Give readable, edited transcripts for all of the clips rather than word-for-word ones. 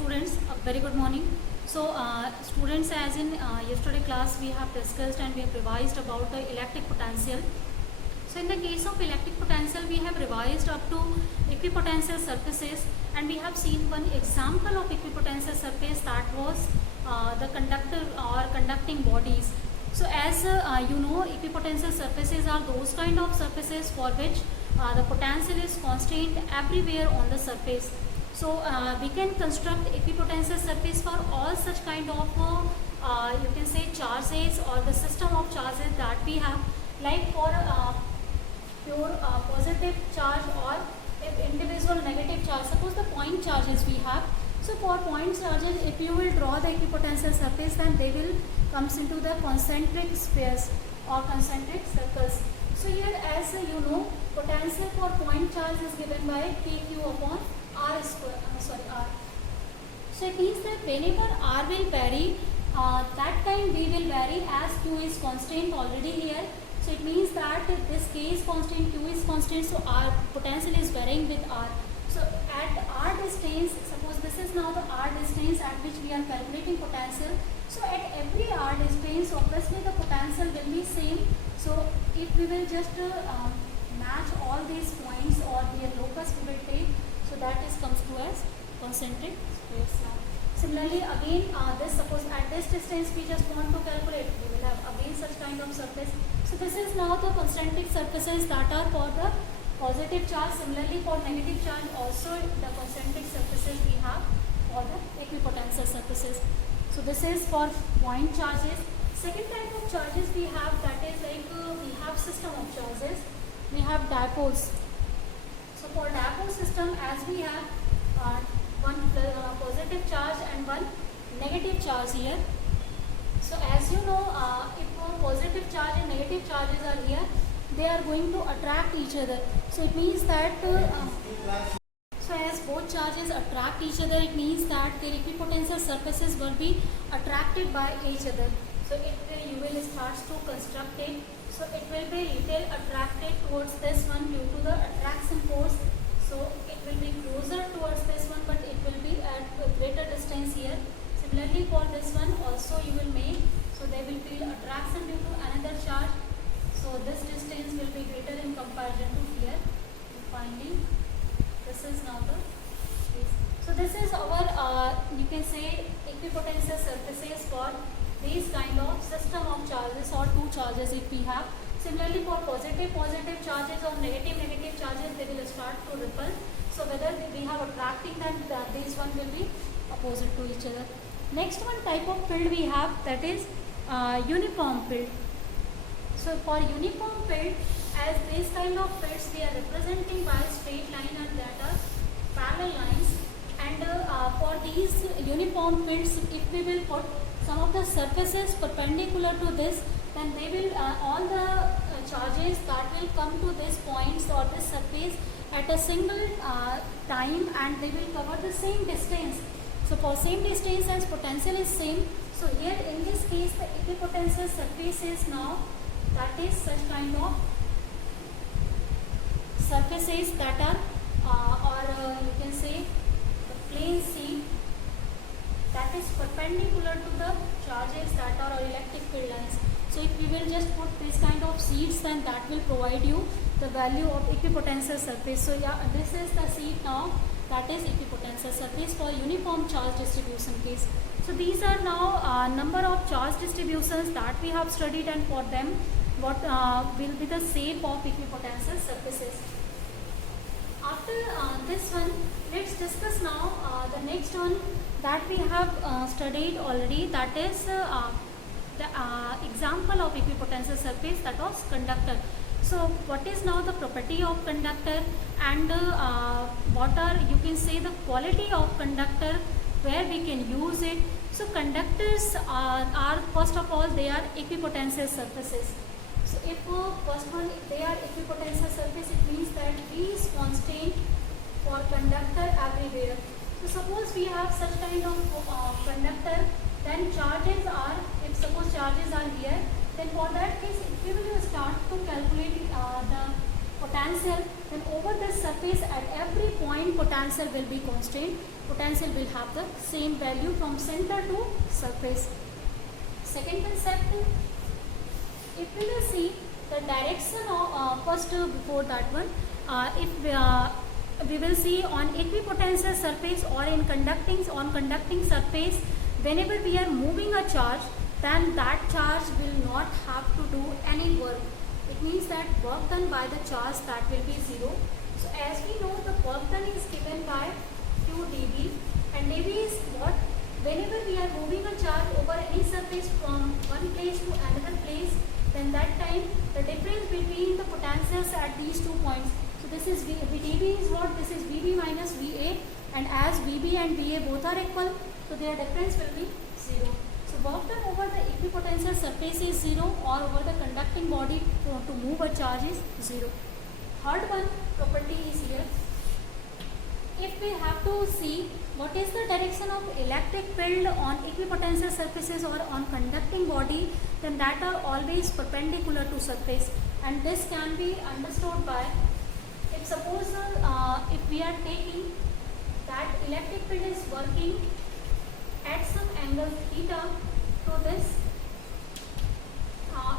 students, a very good morning. So students, as in yesterday class we have discussed and we have revised about the electric potential. So in the case of electric potential, we have revised up to equipotential surfaces, and we have seen one example of equipotential surface, that was the conductor or conducting bodies. So as you know, equipotential surfaces are those kind of surfaces for which the potential is constant everywhere on the surface. So we can construct equipotential surface for all such kind of you can say charges or the system of charges that we have, like for pure positive charge or if individual negative charge. Suppose the point charges we have. So for point charges, if you will draw the equipotential surface, then they will comes into the concentric spheres or concentric circles. So here, as you know, potential for point charge is given by PQ upon R square. R. So it means that whenever R will vary, that time V will vary, as Q is constant already here. So it means that this K is constant, Q is constant, so our potential is varying with R. So at R distance, suppose this is now the R distance at which we are calculating potential. So at every R distance, obviously the potential will be same. So if we will just match all these points or their locus we will take, so that is comes to as concentric spheres now. Similarly, again, this suppose at this distance we just want to calculate, we will have again such kind of surface. So this is now the concentric surfaces that are for the positive charge. Similarly, for negative charge also the concentric surfaces we have for the equipotential surfaces. So this is for point charges. Second type of charges we have, that is like we have system of charges. We have dipoles. So for dipole system, as we have one positive charge and one negative charge here. So as you know, if positive charge and negative charges are here, they are going to attract each other. So it means that so as both charges attract each other, it means that their equipotential surfaces will be attracted by each other. So if you will start to construct it, so it will be little attracted towards this one due to the attraction force. So it will be closer towards this one, but it will be at a greater distance here. Similarly for this one also you will make, so they will feel attraction due to another charge. So this distance will be greater in comparison to here. And finally, this is now the space. So this is our you can say equipotential surfaces for these kind of system of charges or two charges if we have. Similarly for positive charges or negative charges, they will start to repel. So whether we have attracting them, these one will be opposite to each other. Next one type of field we have, that is uniform field. So for uniform field, as these kind of fields, we are representing by straight line and that are parallel lines. And for these uniform fields, if we will put some of the surfaces perpendicular to this, then they will all the charges that will come to these points or this surface at a single time, and they will cover the same distance. So for same distance as potential is same. So here in this case the equipotential surface is now, that is such kind of surfaces that are or you can say the plane sheet that is perpendicular to the charges that are or electric field lines. So if we will just put this kind of sheets, then that will provide you the value of equipotential surface. So yeah, this is the sheet now, that is equipotential surface for uniform charge distribution case. So these are now number of charge distributions that we have studied, and for them what will be the shape of equipotential surfaces. After this one, let's discuss now the next one that we have studied already, that is the example of equipotential surface, that was conductor. So what is now the property of conductor, and what are, you can say, the quality of conductor, where we can use it. So conductors are first of all, they are equipotential surfaces. So if first one, they are equipotential surface, it means that V is constant for conductor everywhere. So suppose we have such kind of conductor, then charges are, if suppose charges are here, then for that case if we will start to calculate the potential, then over this surface at every point potential will be constant. Potential will have the same value from center to surface. Second concept, if we will see the direction of first before that one, if we will see on equipotential surface or in conducting surface, whenever we are moving a charge, then that charge will not have to do any work. It means that work done by the charge, that will be zero. So as we know, the work done is given by q dv, and dv is what? Whenever we are moving a charge over any surface from one place to another place, then that time the difference between the potentials at these 2 points. So this is dv is what? This is vb minus va, and as vb and va both are equal, so their difference will be zero. So work done over the equipotential surface is zero, or over the conducting body to move a charge is zero. Third one property is here. If we have to see what is the direction of electric field on equipotential surfaces or on conducting body, then that are always perpendicular to surface, and this can be understood by, if suppose if we are taking that electric field is working at some angle theta to this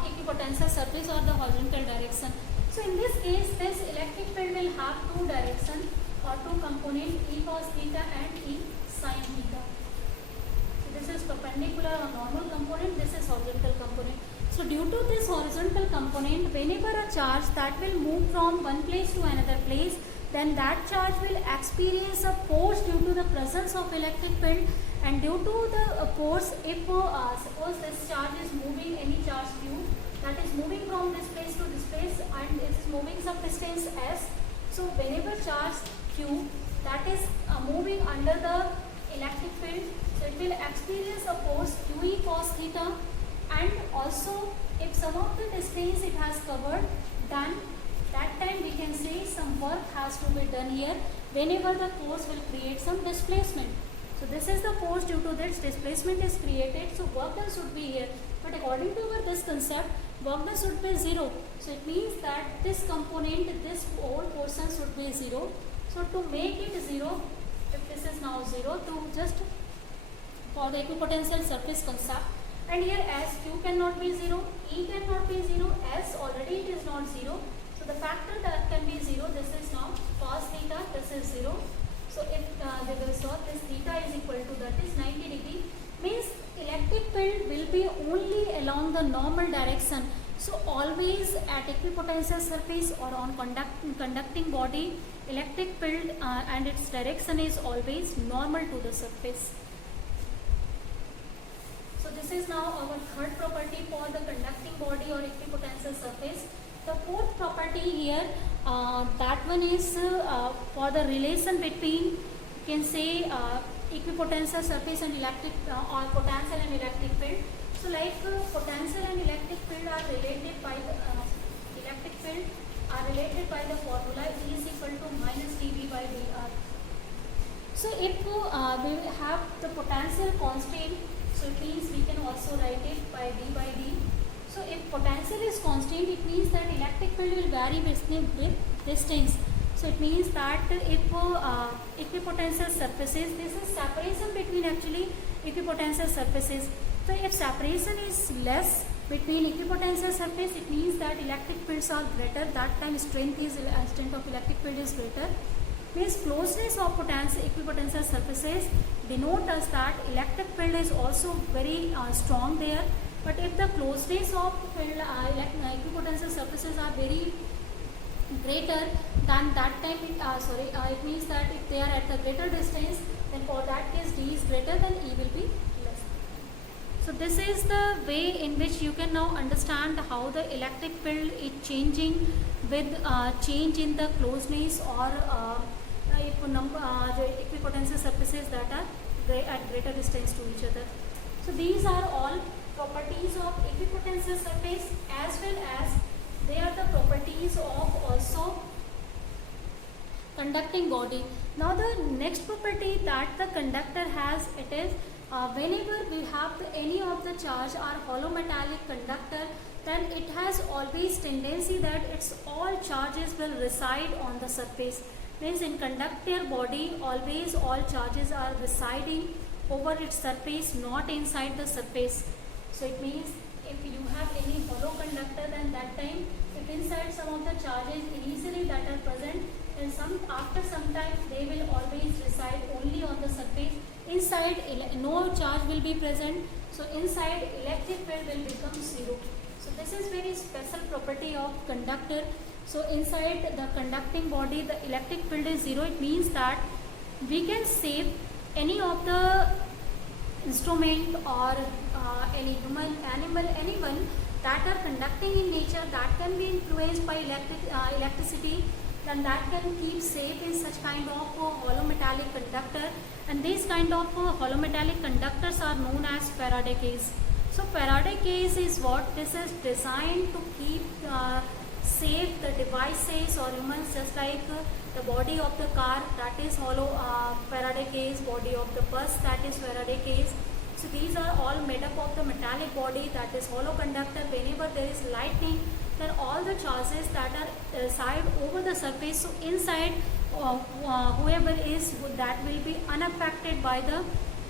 equipotential surface or the horizontal direction. So in this case, this electric field will have two directions or two components, E cos theta and E sin theta. So this is perpendicular or normal component, this is horizontal component. So due to this horizontal component, whenever a charge that will move from one place to another place, then that charge will experience a force due to the presence of electric field, and due to the force, if suppose this charge is moving, any charge q that is moving from this place to this place, and it is moving some distance s. So whenever charge q that is moving under the electric field, so it will experience a force qe cos theta, and also if some of the distance it has covered, then that time we can say some work has to be done here whenever the force will create some displacement. So this is the force due to this displacement is created, so work done should be here. But according to our this concept, work done should be zero. So it means that this component, this whole portion should be zero. So to make it zero, if this is now zero, to just for the equipotential surface concept, and here as q cannot be zero, E cannot be zero, S already it is not zero. So the factor that can be zero, this is now cos theta, this is zero. So if they will solve this, theta is equal to, that is 90 degree, means electric field will be only along the normal direction. So always at equipotential surface or on conducting body, electric field and its direction is always normal to the surface. So this is now our third property for the conducting body or equipotential surface. The fourth property here, that one is for the relation between, you can say, equipotential surface and electric or potential and electric field. So like potential and electric field are related by the formula E is equal to minus dV by dr. So if we have the potential constant, so it means we can also write it by d by d. So if potential is constant, it means that electric field will vary with distance. So it means that if equipotential surfaces, this is separation between actually equipotential surfaces. So if separation is less between equipotential surface, it means that electric fields are greater. That time strength of electric field is greater. Means closeness of equipotential surfaces denote us that electric field is also very strong there. But if the closeness of field equipotential surfaces are very greater, then that time it means that if they are at a greater distance, then for that case d is greater, then E will be less. So this is the way in which you can now understand how the electric field is changing with change in the closeness or the equipotential surfaces that are at greater distance to each other. So these are all properties of equipotential surface, as well as they are the properties of also conducting body. Now the next property that the conductor has, it is whenever we have any of the charge or hollow metallic conductor, then it has always tendency that its all charges will reside on the surface. Means in conductor body always all charges are residing over its surface, not inside the surface. So it means if you have any hollow conductor, then that time if inside some of the charges initially that are present, then after some time they will always reside only on the surface. Inside no charge will be present, so inside electric field will become zero. So this is very special property of conductor. So inside the conducting body the electric field is zero. It means that we can save any of the instrument or any human, animal, anyone that are conducting in nature that can be influenced by electricity, then that can keep safe in such kind of hollow metallic conductor, and these kind of hollow metallic conductors are known as Faraday cage. So Faraday cage is what this is designed to keep safe the devices or humans, just like the body of the car that is hollow Faraday cage, body of the bus that is Faraday cage. So these are all made up of the metallic body that is hollow conductor. Whenever there is lightning, then all the charges that are reside over the surface, so inside whoever is, that will be unaffected by the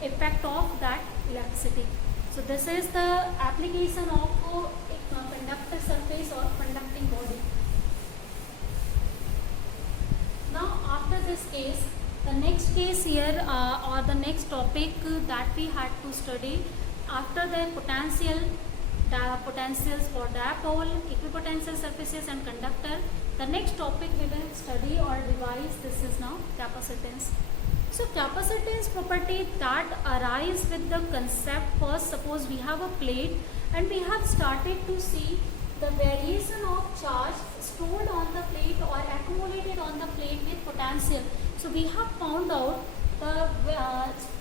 effect of that electricity. So this is the application of conductor surface or conducting body. Now after this case, the next case here or the next topic that we had to study after the potentials for dipole, equipotential surfaces and conductor, the next topic we will study or revise, this is now capacitance. So capacitance property that arise with the concept. First, suppose we have a plate and we have started to see the variation of charge stored on the plate or accumulated on the plate with potential. So we have found out the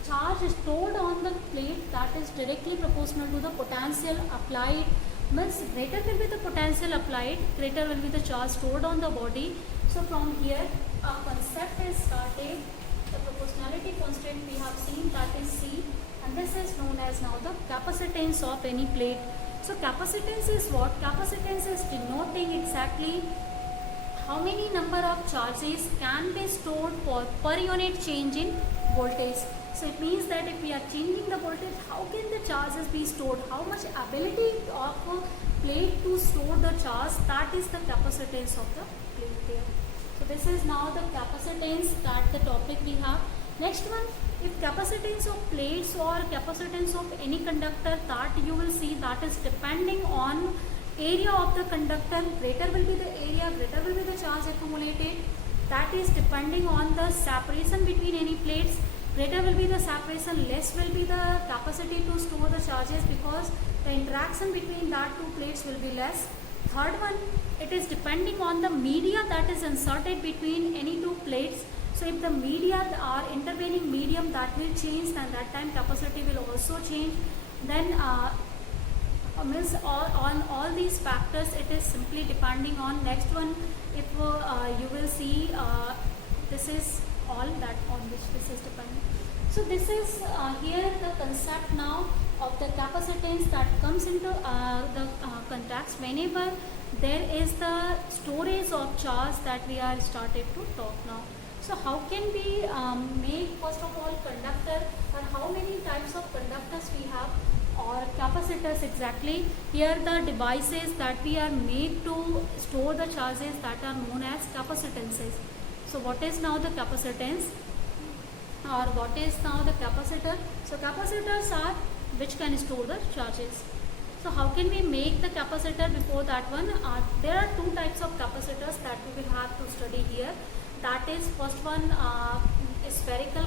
charge stored on the plate that is directly proportional to the potential applied. Means greater will be the potential applied, greater will be the charge stored on the body. So from here a concept is started. The proportionality constant we have seen, that is C, and this is known as now the capacitance of any plate. So capacitance is what? Capacitance is denoting exactly how many number of charges can be stored for per unit change in voltage. So it means that if we are changing the voltage, how can the charges be stored? How much ability of a plate to store the charge? That is the capacitance of the plate there. So this is now the capacitance, that the topic we have. Next one, if capacitance of plates or capacitance of any conductor, that you will see that is depending on area of the conductor. Greater will be the area, greater will be the charge accumulated. That is depending on the separation between any plates. Greater will be the separation, less will be the capacity to store the charges, because the interaction between that two plates will be less. Third one, it is depending on the media that is inserted between any two plates. So if the media or intervening medium that will change, then that time capacity will also change. Then means on all these factors it is simply depending on. Next one, if you will see this is all that on which this is dependent. So this is here the concept now of the capacitance that comes into the context whenever there is the storage of charge that we are started to talk now. So how can we make first of all conductor, or how many types of conductors we have or capacitors exactly? Here the devices that we are made to store the charges, that are known as capacitances. So what is now the capacitance, or what is now the capacitor? So capacitors are which can store the charges. So how can we make the capacitor? Before that one, there are two types of capacitors that we will have to study here. That is, first one spherical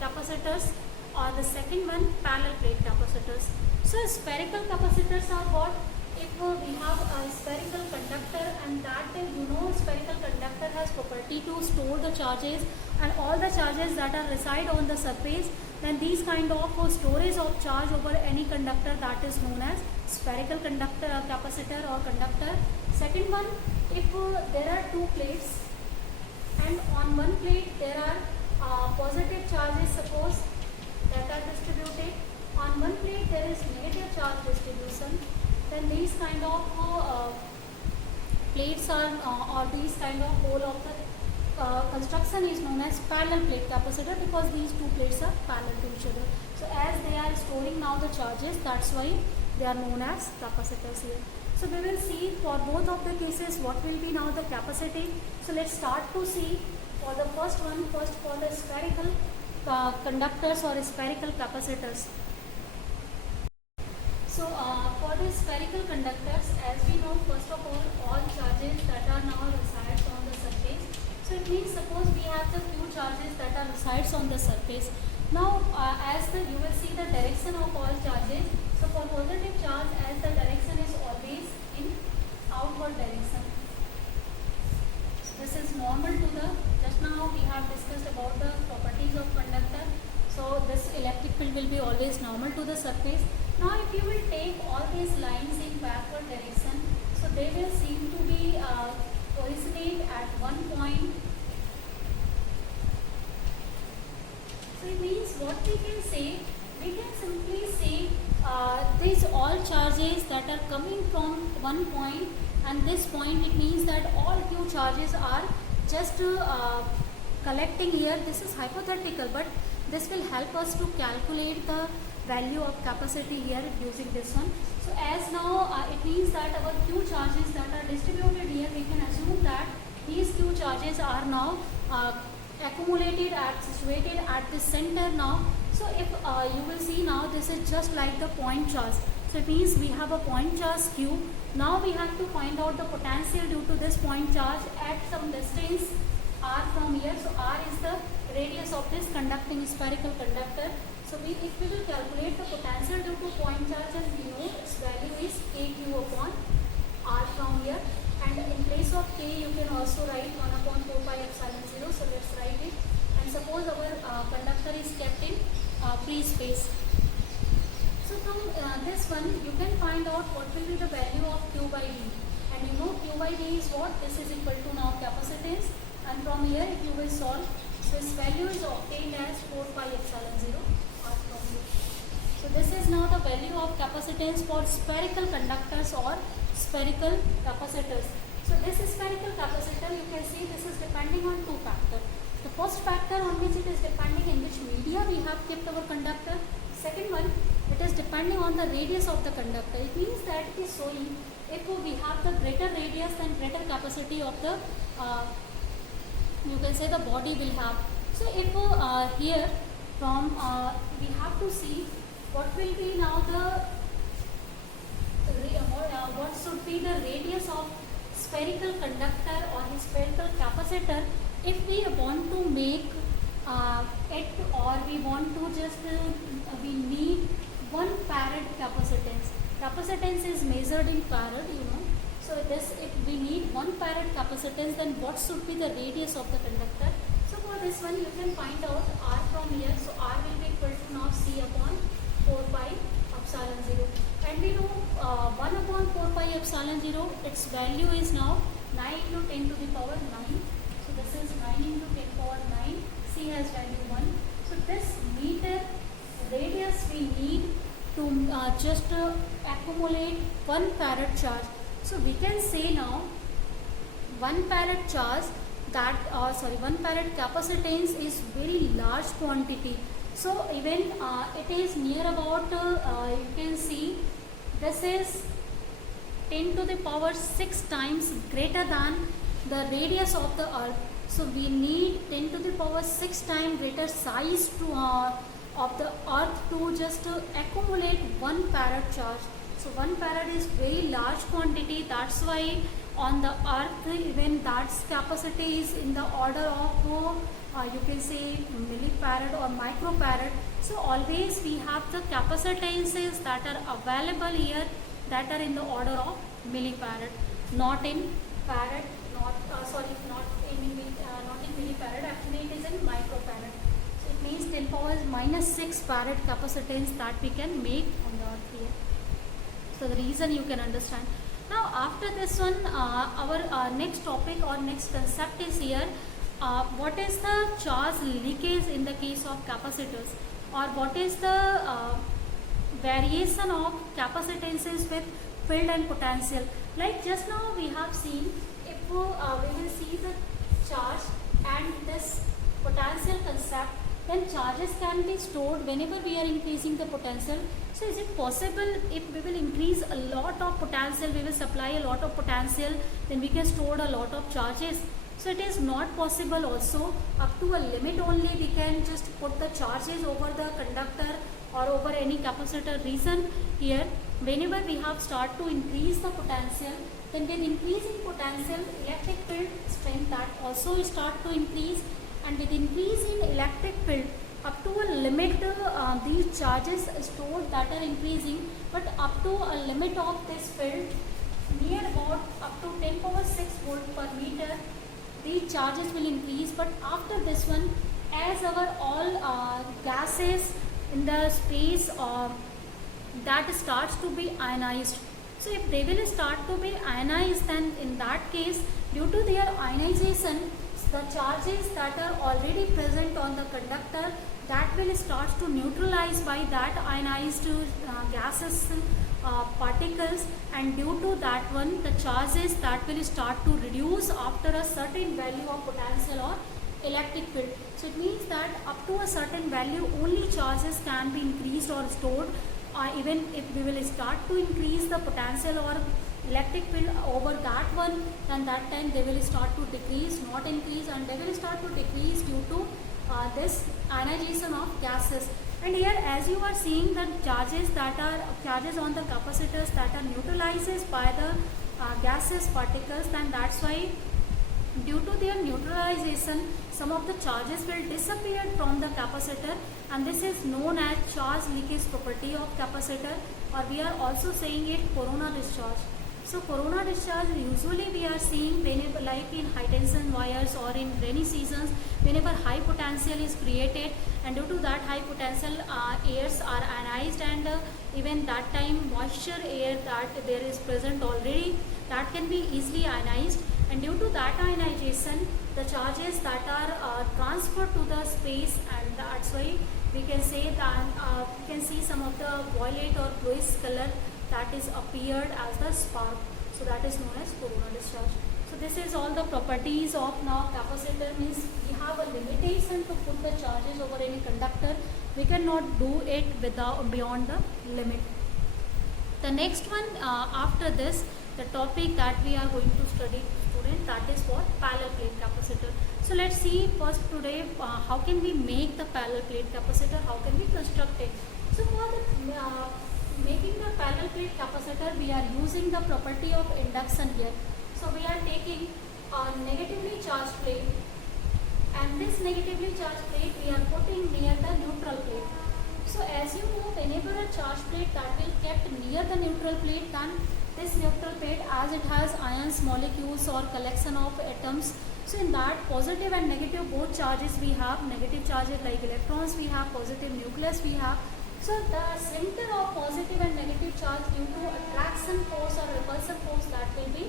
capacitors, or the second one parallel plate capacitors. So spherical capacitors are what? If we have a spherical conductor, and that spherical conductor has property to store the charges and all the charges that are reside on the surface, then these kind of storage of charge over any conductor, that is known as spherical conductor capacitor or conductor. Second one, if there are two plates and on one plate there are positive charges, suppose, that are distributed. On one plate there is negative charge distribution. Then these kind of plates are or these kind of whole of the construction is known as parallel plate capacitor, because these two plates are parallel to each other. So as they are storing now the charges, that's why they are known as capacitors here. So we will see for both of the cases what will be now the capacity. So let's start to see for the first one, first for the spherical conductors or spherical capacitors. So for the spherical conductors, as we know, first of all charges that are now resides on the surface. So it means suppose we have the q charges that are resides on the surface. Now you will see the direction of all charges. So for positive charge, as the direction is always in outward direction. So this is normal to the, just now we have discussed about the properties of conductor. So this electric field will be always normal to the surface. Now if you will take all these lines in backward direction, so they will seem to be originate at one point. So it means what we can say, we can simply say these all charges that are coming from one point and this point, it means that all q charges are just collecting here. This is hypothetical, but this will help us to calculate the value of capacity here using this one. So as now it means that our q charges that are distributed here, we can assume that these q charges are now accumulated at situated at the center now. So if you will see now, this is just like the point charge. So it means we have a point charge q. Now we have to find out the potential due to this point charge at some distance r from here. So r is the radius of this conducting spherical conductor. So if we will calculate the potential due to point charge, as we know its value is kq upon r from here, and in place of k you can also write 1 upon 4 pi epsilon 0. So let's write it, and suppose our conductor is kept in free space. So from this one you can find out what will be the value of q by d, and you know q by d is what? This is equal to now capacitance, and from here if you will solve, this value is obtained as 4 pi epsilon 0 r from here. So this is now the value of capacitance for spherical conductors or spherical capacitors. So this spherical capacitor, you can see this is depending on two factors. The first factor on which it is depending, in which media we have kept our conductor. Second one, it is depending on the radius of the conductor. It means that it is showing if we have the greater radius, then greater capacity of the you can say the body will have. So if here from we have to see what will be now the what should be the radius of spherical conductor or spherical capacitor if we want to make it, or we want to just we need 1 farad capacitance. Capacitance is measured in farad, you know. So this, if we need 1 farad capacitance, then what should be the radius of the conductor? So for this one you can find out r from here. So r will be equal to now c upon 4 pi epsilon 0, and we know 1 upon 4 pi epsilon 0, its value is now 9 into 10 to the power 9. So this is 9 into 10 power 9, c has value 1. So this meter radius we need to just accumulate 1 farad charge. So we can say now 1 farad charge, that 1 farad capacitance is very large quantity. So even it is near about you can see this is 10 to the power 6 times greater than the radius of the earth. So we need 10 to the power 6 times greater size to of the earth to just accumulate 1 farad charge. So 1 farad is very large quantity. That's why on the earth even that capacity is in the order of you can say millifarad or microfarad. So always we have the capacitances that are available here that are in the order of millifarad, not in farad, not in millifarad. Actually it is in microfarad. So it means 10 power minus 6 farad capacitance that we can make on the earth here. So the reason you can understand. Now after this one, our next topic or next concept is here. What is the charge leakage in the case of capacitors, or what is the variation of capacitances with field and potential? Like just now we have seen, if we will see the charge and this potential concept, then charges can be stored whenever we are increasing the potential. So is it possible if we will increase a lot of potential, we will supply a lot of potential, then we can store a lot of charges? So it is not possible also. Up to a limit only we can just put the charges over the conductor or over any capacitor. Reason here, whenever we have start to increase the potential, then with increasing potential, electric field strength that also start to increase, and with increase in electric field up to a limit, these charges stored that are increasing, but up to a limit of this field, near about up to 10 power 6 volt per meter, these charges will increase. But after this one, as our all gases in the space that starts to be ionized. So if they will start to be ionized, then in that case, due to their ionization, the charges that are already present on the conductor, that will start to neutralize by that ionized gases particles, and due to that one, the charges that will start to reduce after a certain value of potential or electric field. So it means that up to a certain value only charges can be increased or stored. Even if we will start to increase the potential or electric field over that one, and that time they will start to decrease, not increase, and they will start to decrease due to this ionization of gases. And here, as you are seeing, the charges that are charges on the capacitors that are neutralizes by the gases particles, and that's why due to their neutralization, some of the charges will disappear from the capacitor, and this is known as charge leakage property of capacitor, or we are also saying it corona discharge. So corona discharge usually we are seeing whenever, like in high tension wires or in rainy seasons, whenever high potential is created, and due to that high potential airs are ionized, and even that time moisture air that there is present already, that can be easily ionized, and due to that ionization, the charges that are transferred to the space, and that's why we can say that we can see some of the violet or bluish color that is appeared as the spark. So that is known as corona discharge. So this is all the properties of now capacitor. Means we have a limitation to put the charges over any conductor. We cannot do it without beyond the limit. The next one after this, the topic that we are going to study, student, that is what? Parallel plate capacitor. So let's see first today how can we make the parallel plate capacitor, how can we construct it. So for the making the parallel plate capacitor, we are using the property of induction here. So we are taking a negatively charged plate, and this negatively charged plate we are putting near the neutral plate. So as you know, whenever a charged plate that will kept near the neutral plate, then this neutral plate, as it has ions, molecules or collection of atoms, so in that positive and negative both charges we have. Negative charges like electrons we have, positive nucleus we have. So the center of positive and negative charge due to attraction force or repulsion force, that will be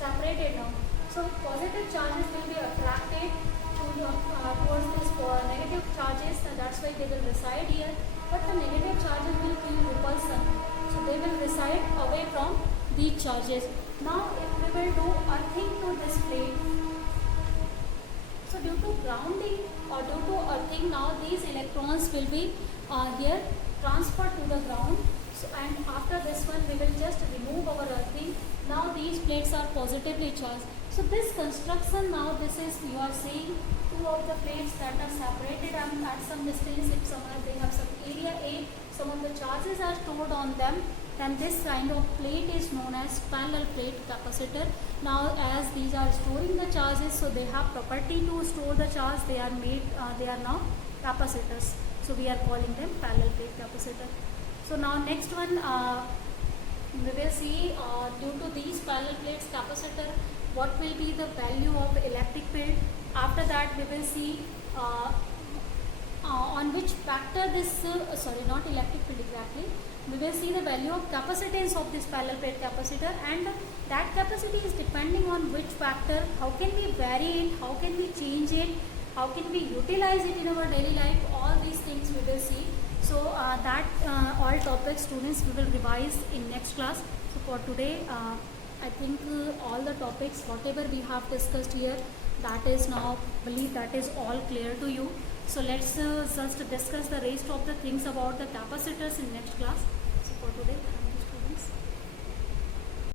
separated now. So positive charges will be attracted towards this negative charges, and that's why they will reside here. But the negative charges will feel repulsion, so they will reside away from these charges. Now if we will do earthing to this plate, so due to grounding or due to earthing, now these electrons will be here transferred to the ground. So, and after this one we will just remove our earthing. Now these plates are positively charged. So this construction, now this is, you are seeing two of the plates that are separated and at some distance. If somewhere they have some area A, some of the charges are stored on them, then this kind of plate is known as parallel plate capacitor. Now as these are storing the charges, so they have property to store the charge, they are made, they are now capacitors. So we are calling them parallel plate capacitor. So now next one, we will see due to these parallel plates capacitor, what will be the value of electric field. After that we will see on which factor this, sorry, not electric field exactly, we will see the value of capacitance of this parallel plate capacitor, and that capacity is depending on which factor, how can we vary it, how can we change it, how can we utilize it in our daily life, all these things we will see. So that all topics, students, we will revise in next class. So for today I think all the topics, whatever we have discussed here, that is now, believe that is all clear to you. So let's just discuss the rest of the things about the capacitors in next class.